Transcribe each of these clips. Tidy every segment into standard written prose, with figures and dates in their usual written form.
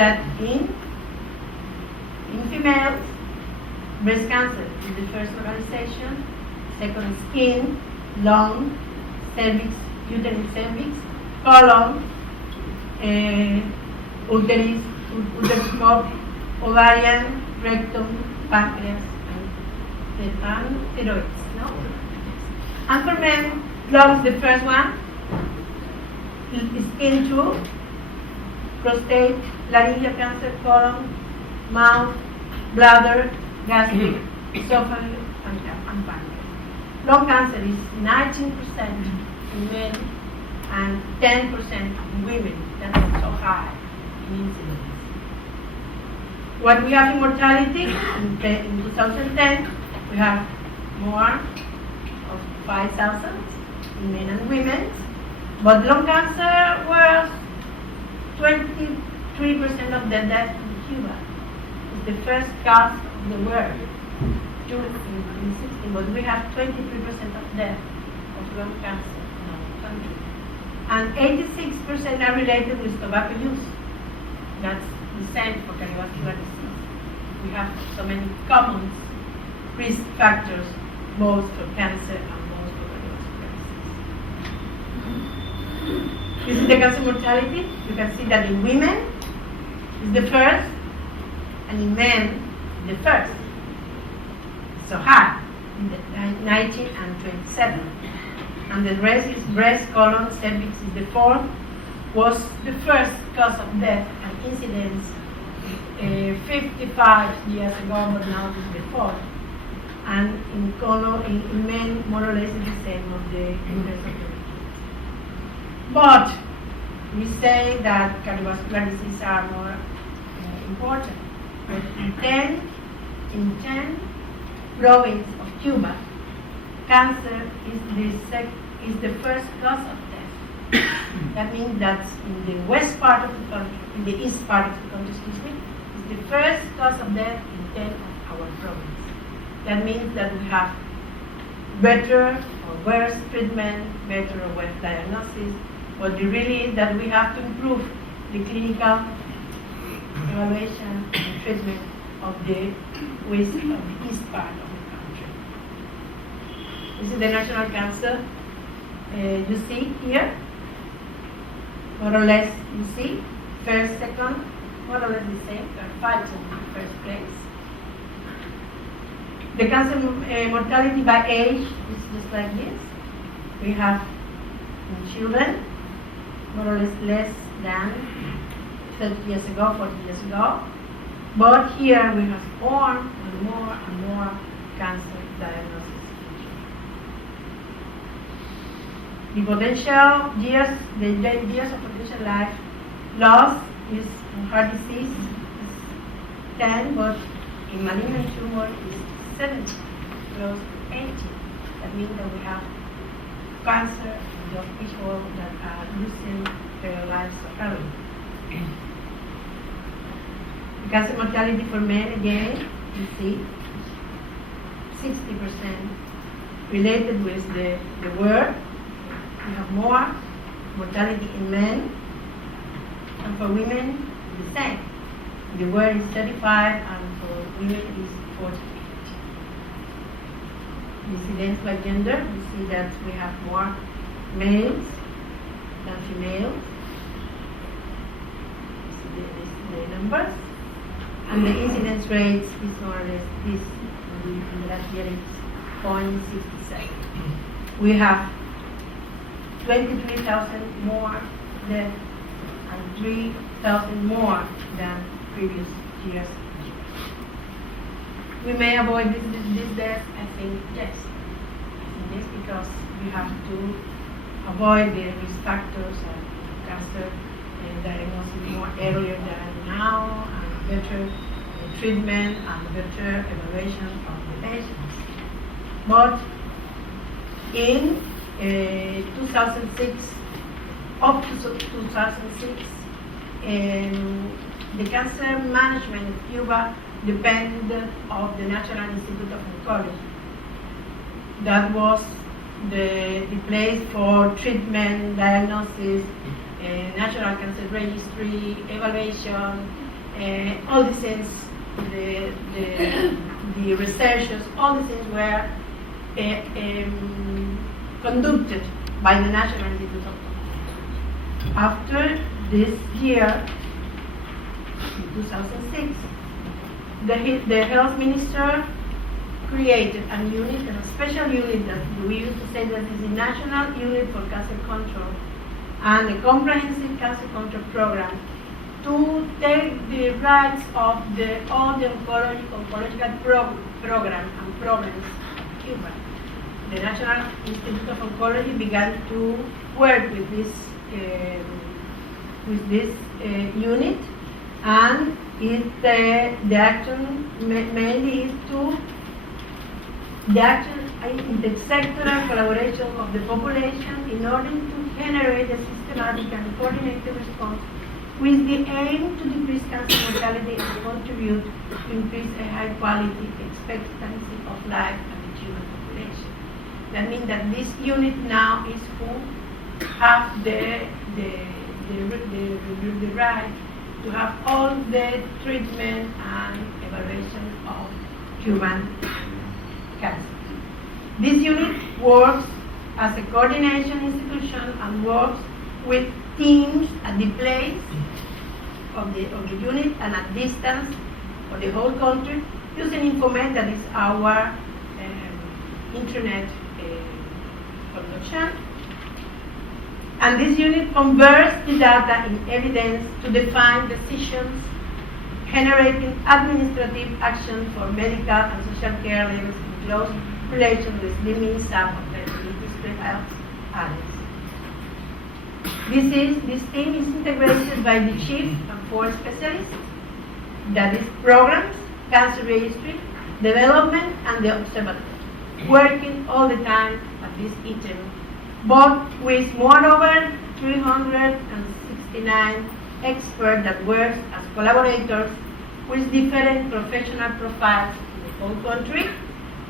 that in females, breast cancer is the first localization, second skin, lung, cervix, uterine cervix, colon, uterus, coat, ovarian, rectum, pancreas, and thyroids. No? And for men, lung is the first one, skin 2, prostate, laryngeal cancer, colon, mouth, bladder, gastric, esophagus, and pancreas. Lung cancer is 19% in men and 10% in women. That's also high in incidence. What we have in mortality in 2010, we have more of 5,000 in men and women, but lung cancer was 23% of the death in Cuba. It's the first cause of the world. In 16, but we have 23% of death of lung cancer in our country. And 86% are related with tobacco use. That's the same for cardiovascular disease. We have so many common risk factors, both for cancer and both for cardiovascular disease. This is the cancer mortality. You can see that in women is the first, and in men the first. So high, in the 19 and 27. And the rest is breast, colon, cervix is the fourth, was the first cause of death and incidence 55 years ago, but now it's the fourth. And in colon, in men, more or less is the same of the rest of the regions. But we say that cardiovascular diseases are more important. But in 10 province of Cuba, cancer is the first cause of death. That means that in the west part of the country, in the east part of the country, is the first cause of death in 10 of our provinces. That means that we have better or worse treatment, better or worse diagnosis, but really is that we have to improve the clinical evaluation and treatment of the west of the east part of the country. This is the national cancer. You see here, more or less. You see, first, second, more or less the same. They are fighting in first place. The cancer mortality by age is just like this. We have in children, more or less than 30 years ago, 40 years ago. But here we have more and more cancer diagnosis. The potential years, the years of potential life loss is in heart disease is 10, but in malignant tumor is 70, close to 80. That means that we have cancer in those people that are losing their lives so early. The cancer mortality for men, again, you see, 60% related with the word. We have more mortality in men, and for women, the same. The word is 35, and for women, it is 48. Incidence by gender, we see that we have more males than females. This is the numbers. And the incidence rates is more or less this. In the last year, it's 0.67. We have 23,000 more deaths and 3,000 more than previous years. We may avoid this death, I think, yes. I think yes, because we have to avoid the risk factors of cancer and diagnosis more earlier than now, and better treatment and better evaluation of the patients. But in 2006, up to 2006, the cancer management in Cuba depended on the National Institute of Oncology. That was the place for treatment, diagnosis, national cancer registry, evaluation, all the things, the researches, all the things were conducted by the National Institute of Toxicology. After this year, in 2006, the health minister created a unit, a special unit that we used to say that is the National Unit for Cancer Control, and a comprehensive cancer control program to take the rights of all the oncological program and problems in Cuba. The National Institute of Oncology began to work with this unit, and the action mainly is to the action in the sectoral collaboration of the population in order to generate a systematic and coordinated response with the aim to decrease cancer mortality and contribute to increase a high quality expectancy of life of the human population. That means that this unit now is who have the right to have all the treatment and evaluation of human cancer. This unit works as a coordination institution and works with teams at the place of the unit and at distance for the whole country using information that is our internet production. And this unit converts the data in evidence to define decisions, generating administrative action for medical and social care levels in close relation with limiting some of the district health areas. This team is integrated by the chief and 4 specialists, that is programs, cancer registry, development, and the observatory, working all the time at this item, but with moreover 369 experts that work as collaborators with different professional profiles in the whole country,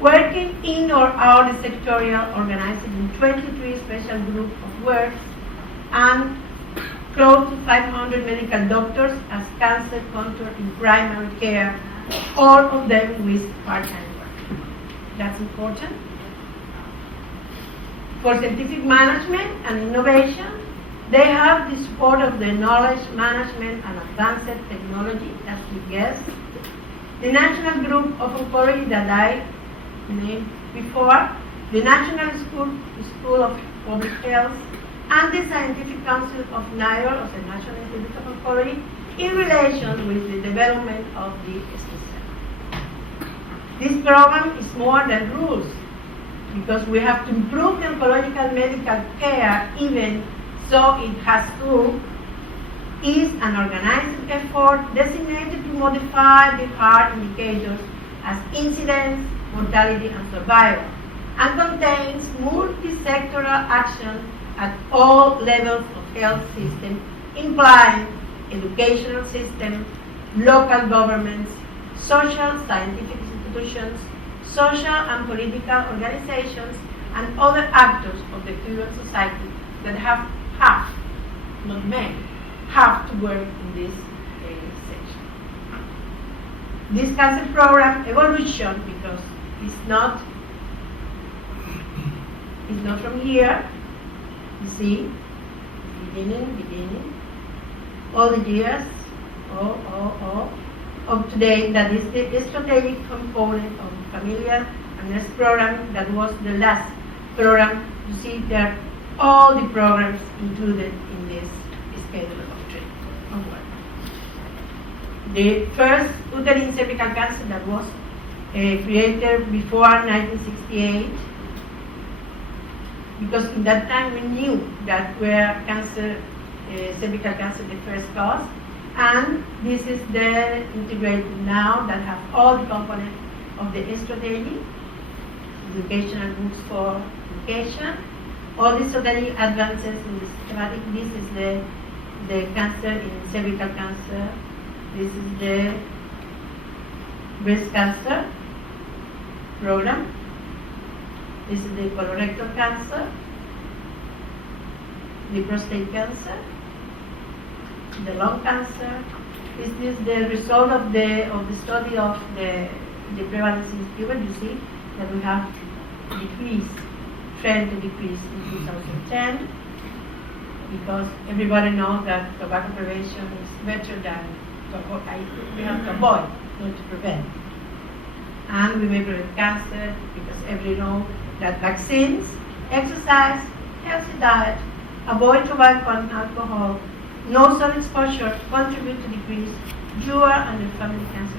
working in or out the sectorial, organized in 23 special groups of works, and close to 500 medical doctors as cancer control in primary care, all of them with part-time work. That's important. For scientific management and innovation, they have the support of the knowledge management and advanced technology, as we guess. The National Group of Oncology that I named before, the National School of Public Health, and the Scientific Council of NIOR, of the National Institute of Oncology, in relation with the development of the system. This program is more than rules, because we have to improve the oncological medical care, even so it has to is an organized effort designated to modify the hard indicators as incidence, mortality, and survival, and contains multi-sectoral action at all levels of health system, implying educational system, local governments, social scientific institutions, social and political organizations, and other actors of the Cuban society that have, not may, have to work in this section. This cancer program evolution, because it's not from here, you see, beginning, all the years, of today, that is the strategic component of familial and this program that was the last program. You see there all the programs included in this schedule of treatment. The first uterine cervical cancer that was created before 1968, because in that time we knew that were cancer, cervical cancer, the first cause, and this is the integrated now that have all the components of the strategy, educational books for education, all the strategic advances in the systematic. This is the cancer in cervical cancer. This is the breast cancer program. This is the colorectal cancer, the prostate cancer, the lung cancer, Is this the result of the study of the prevalence in Cuba? You see that we have decreased, trend to decrease in 2010, because everybody knows that tobacco prevention is better than we have to avoid, not to prevent. And we may prevent cancer because everybody knows that vaccines, exercise, healthy diet, avoid tobacco and alcohol, no sun exposure contribute to decrease your and your family cancer